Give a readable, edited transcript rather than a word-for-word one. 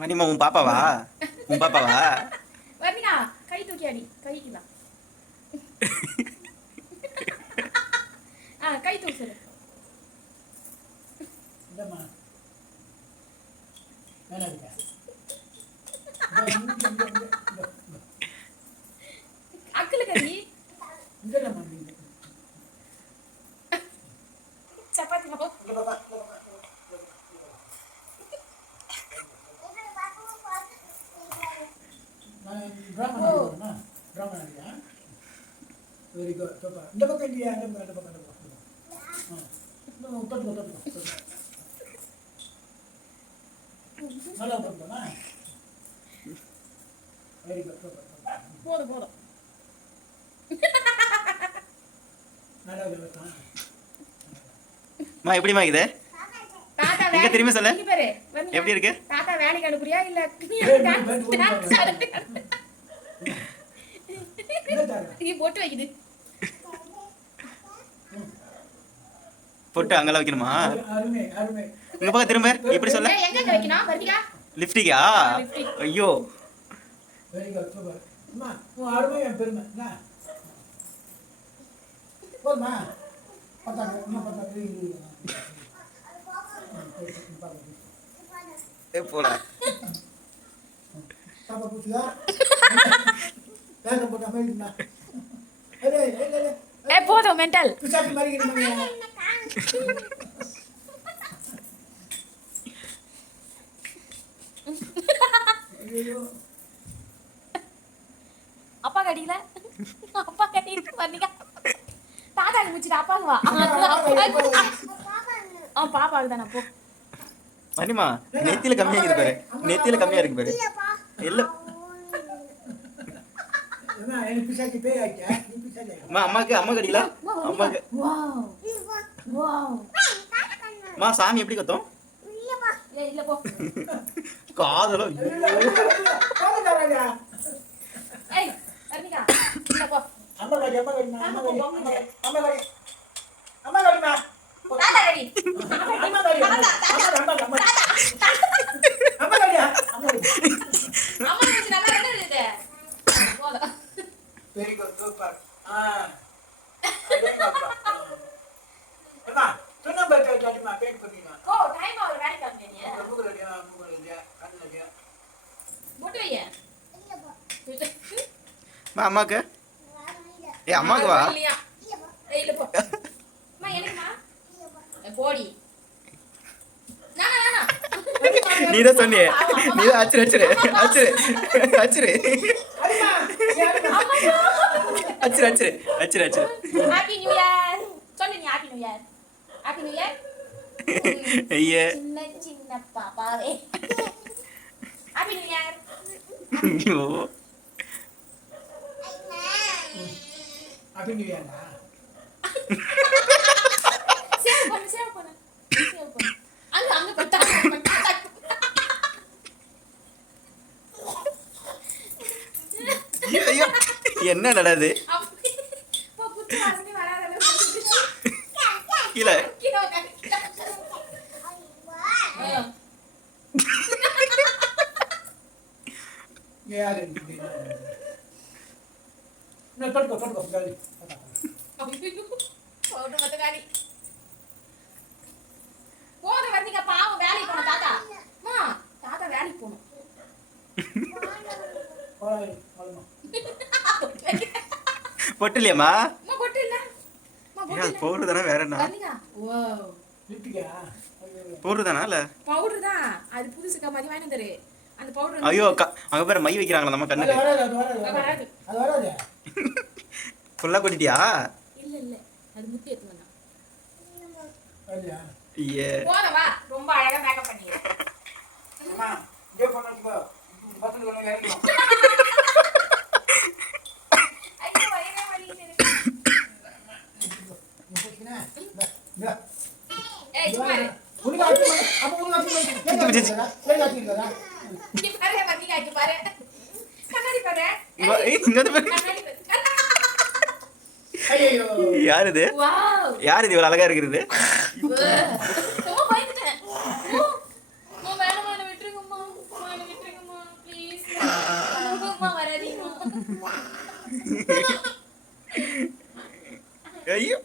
மணிமா உன் பாப்பாவா? உன் பாப்பாவா? வர்ணிகா கை தூக்கி அடி, கைக்கு தான். கை தூக்கு சொல்லு. இந்தம்மா மேலே இருக்க அக்கலு கடி இந்தம்மா சப்பாத்தி மாவு. Very good super. இந்த பக்கம் இல்லையா? இந்த பக்கம் நல்லா போட்டோமா? Very good super. போதும் போதும். நல்லா இருக்கா? மா எப்படிமா இருக்குது? தாத்தா எங்க திரும்பி சொல்லு. இங்க பாரு. வர்ணிகா, எப்படி இருக்கு? தாத்தா வேலைக்கு அனுப்புறியா இல்ல நீ போட்டு வைக்குது. போட்டு அங்கெல்லாம் வைக்கணுமா? அருமை அருமை. உங்க பக்கம் திரும்ப இப்படி சொல்ல. எங்க வைக்கணும் வர்ணிகா? லிப்டிக்கா? ஐயோ வெரி குட் சூப்பர். அம்மா உன் அருமை என் பெருமை என்ன போதுமா? பத்தாங்க இன்னும் பத்தாங்க. போடா பாப்பா பூச்சியா வேலை போட்ட மாதிரி இருந்தா போதும் மென்டல். பிசாசு மாதிரி இருந்தாங்க. அப்பா கடியில அப்பா கடியில வர்ணிகா தாத்தா முடிச்சிட்டு அப்பாங்க வா. பாப்பாவுக்கு தானே போ. மணிமா நெத்தியில கம்மியா இருக்குது பாரு. நெத்தியில கம்மியா இருக்கு பாரு. இல்ல என்ன எனக்கு பிசாசு பேய் ஆயிட்டா? நீ பிசாசு அம்மா அம்மாக்கு அம்மா கடியில அம்மாக்கு. Wow wow. மா சாமி எப்படி கத்தும்? இல்ல போ. காதல பாருடா. ஏய் வர்ணிகா இல்ல போ. அம்மா கடி அம்மா கடி அம்மா கடி அம்மா கடி அம்மா கடிமா. தாத்தா கடி. அம்மா கடி அம்மா கடி அம்மா கடியா அம்மா கடி. அம்மா கொஞ்சம் நல்லா என்ன இருக்குது? போதும். Very good super. அதே பாப்பா. அம்மா சொன்ன பட்ட கடிமா பேன் பண்ணினா. ஓ டைம் ஆகுது வேலைக்கு வந்து நீ. முகரடியா கண்ணடியா. போட்டு வைய. மா அம்மாக்கு. ஏ அம்மாக்கு வா. இல்லையா? இல்ல போ. அம்மா எனக்குமா? போடி. நானா. நீதான் சொன்னியே. நீதான் அச்சுரு அச்சுரு அச்சுரு அச்சுரு அடிமா அச்சுரு அச்சுரு அச்சுரு அச்சுரு. Happy new year. சொல்லு நீ happy new year. Happy new year. ஐயே சின்ன சின்ன பாப்பாவே. Happy new year. ஐயோ ஹாப்பி நியூ இயர்டா. சேவ் பண்ணு சேவ் பண்ணு. சேவ் பண்ணு. அங்க பட்டா. ஐயோ என்ன நடக்குது? போ குத்து வாசமே வராதல. கீழ கீழ உட்காரு. யாரு நான் கட்டுக்கோ காலி. போடு மத்த காலி. போடு வர்ணிகா பாவம் வேலைக்கு போணும் தாத்தா. அம்மா தாத்தா வேலைக்கு போணும். பொட்டுலையாம்மா? அம்மா போட்டு இல்ல. அம்மா போட்டு இல்ல. பவுடர் தானே வேற என்ன? வர்ணிகா வாவ். லிப்டிக்கா பவுடர் தானா இல்ல? பவுடர் தான். அது புதுசுக்கா மதி வாங்கி தரே. அந்த பவுடர் ஐயோ அங்க பேர் மை வைக்கிறாங்களா நம்ம அது கண்ணுக்கு? வராது. அது வராது. ஃபுல்லா கொட்டிட்டியா? இல்ல இல்ல அது முத்தி எடுத்து வந்தா. வரலையா? ஐயே போற வா ரொம்ப அழகா மேக்கப் பண்ணி. அம்மா இதே பண்ண வச்சுக்கோ. பசங்க எல்லாம் இறங்கிடும். ஐயோ வயிறே வலிக்குது. ஏய் சும்மா இரு. உனக்கு ஆச்சு அப்ப உனக்கு ஆச்சு. இங்க பாரு வர்ணிகா இங்க பாரு. கண்ணாடி பாரு. இங்க வந்து பாரு. கண்ணாடி பாரு. ஐயோ யார் இது? வாவ். யார் இது இவ்வளவு அழகா இருக்குது? ரொம்ப பயந்துட்டேன். ஐயோ